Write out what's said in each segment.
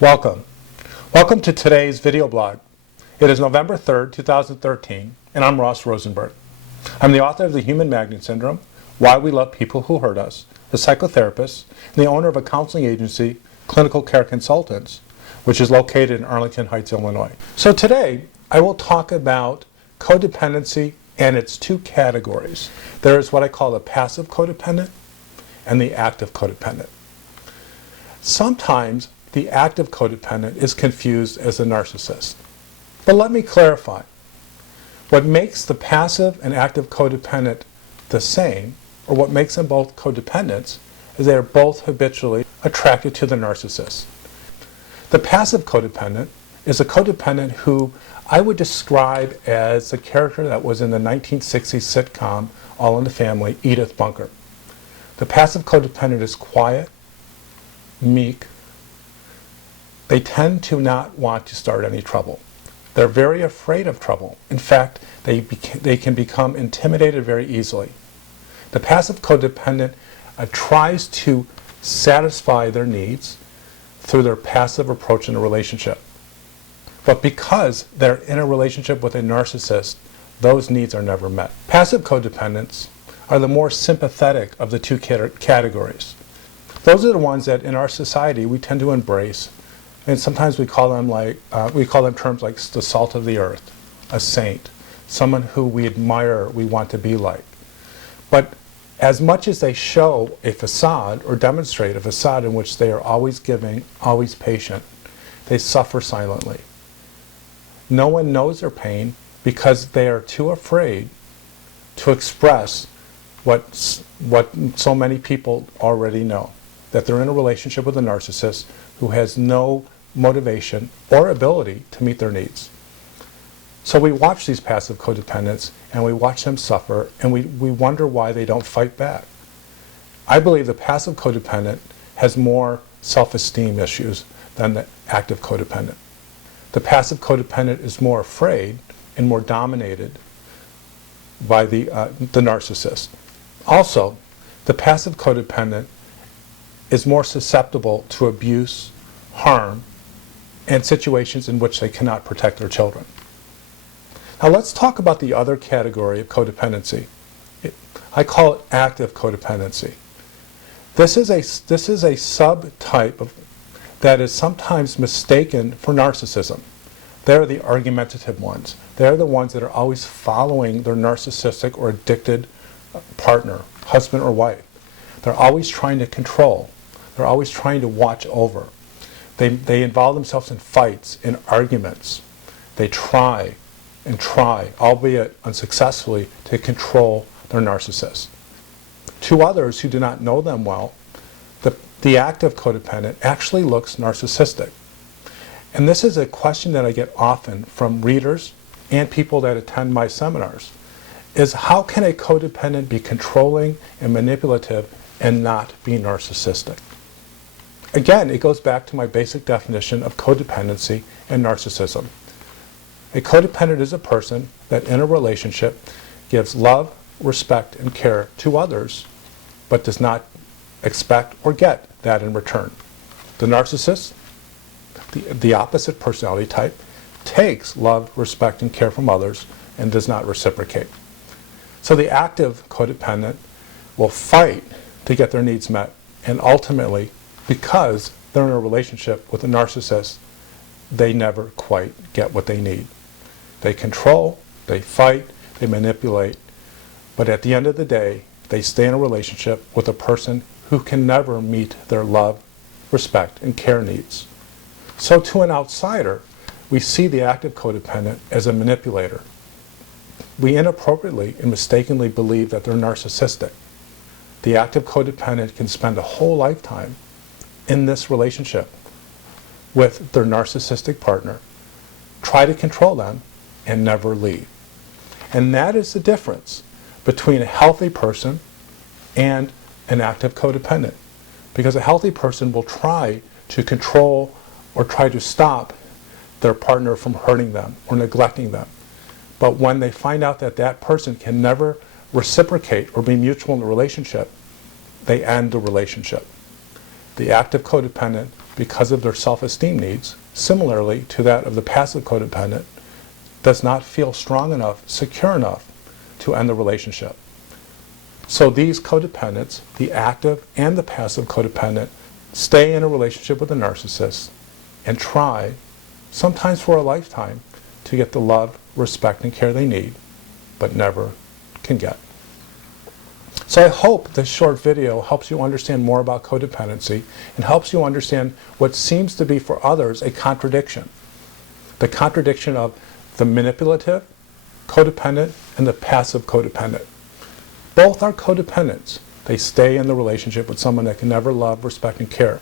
Welcome. Welcome to today's video blog. It is November 3rd, 2013, and I'm Rosenberg. I'm the author of The Human Magnet Syndrome, Why We Love People Who Hurt Us, a psychotherapist, and the owner of a counseling agency, Clinical Care Consultants, which is located in Arlington Heights, Illinois. So today, I will talk about codependency and its two categories. There is what I call the passive codependent and the active codependent. Sometimes the active codependent is confused as a narcissist. But let me clarify. What makes the passive and active codependent the same, or what makes them both codependents, is they are both habitually attracted to the narcissist. The passive codependent is a codependent who I would describe as the character that was in the 1960s sitcom All in the Family, Edith Bunker. The passive codependent is quiet, meek. They tend to not want to start any trouble. They're very afraid of trouble. In fact, they can become intimidated very easily. The passive codependent tries to satisfy their needs through their passive approach in a relationship. But because they're in a relationship with a narcissist, those needs are never met. Passive codependents are the more sympathetic of the two categories. Those are the ones that in our society we tend to embrace. And sometimes we call them terms like the salt of the earth, a saint, someone who we admire, we want to be like. But as much as they show a facade or demonstrate a facade in which they are always giving, always patient, they suffer silently. No one knows their pain because they are too afraid to express what so many people already know, that they're in a relationship with a narcissist who has no motivation or ability to meet their needs. So we watch these passive codependents and we watch them suffer and we wonder why they don't fight back. I believe the passive codependent has more self-esteem issues than the active codependent. The passive codependent is more afraid and more dominated by the narcissist. Also, the passive codependent is more susceptible to abuse, harm, and situations in which they cannot protect their children. Now let's talk about the other category of codependency. I call it active codependency. This is a subtype that is sometimes mistaken for narcissism. They're the argumentative ones. They're the ones that are always following their narcissistic or addicted partner, husband or wife. They're always trying to control. They're always trying to watch over. They involve themselves in fights, in arguments. They try and try, albeit unsuccessfully, to control their narcissist. To others who do not know them well, the active codependent actually looks narcissistic. And this is a question that I get often from readers and people that attend my seminars, is how can a codependent be controlling and manipulative and not be narcissistic? Again, it goes back to my basic definition of codependency and narcissism. A codependent is a person that in a relationship gives love, respect, and care to others, but does not expect or get that in return. The narcissist, the opposite personality type, takes love, respect, and care from others and does not reciprocate. So the active codependent will fight to get their needs met, and ultimately, because they're in a relationship with a narcissist, they never quite get what they need. They control, they fight, they manipulate, but at the end of the day, they stay in a relationship with a person who can never meet their love, respect, and care needs. So to an outsider, we see the active codependent as a manipulator. We inappropriately and mistakenly believe that they're narcissistic. The active codependent can spend a whole lifetime in this relationship with their narcissistic partner, try to control them, and never leave. And that is the difference between a healthy person and an active codependent. Because a healthy person will try to control or try to stop their partner from hurting them or neglecting them. But when they find out that that person can never reciprocate or be mutual in the relationship, they end the relationship. The active codependent because of their self-esteem needs, similarly to that of the passive codependent, does not feel strong enough, secure enough to end the relationship. So these codependents, the active and the passive codependent, stay in a relationship with a narcissist and try, sometimes for a lifetime, to get the love, respect, and care they need, but never can get. So I hope this short video helps you understand more about codependency and helps you understand what seems to be for others a contradiction. The contradiction of the manipulative codependent and the passive codependent. Both are codependents. They stay in the relationship with someone that can never love, respect, and care.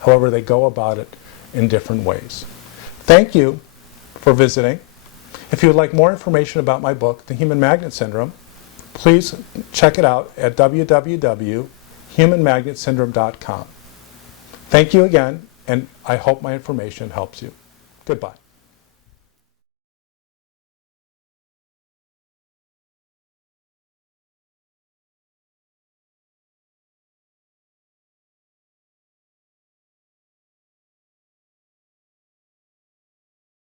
However, they go about it in different ways. Thank you for visiting. If you would like more information about my book, The Human Magnet Syndrome, please check it out at www.humanmagnetsyndrome.com. Thank you again, and I hope my information helps you. Goodbye.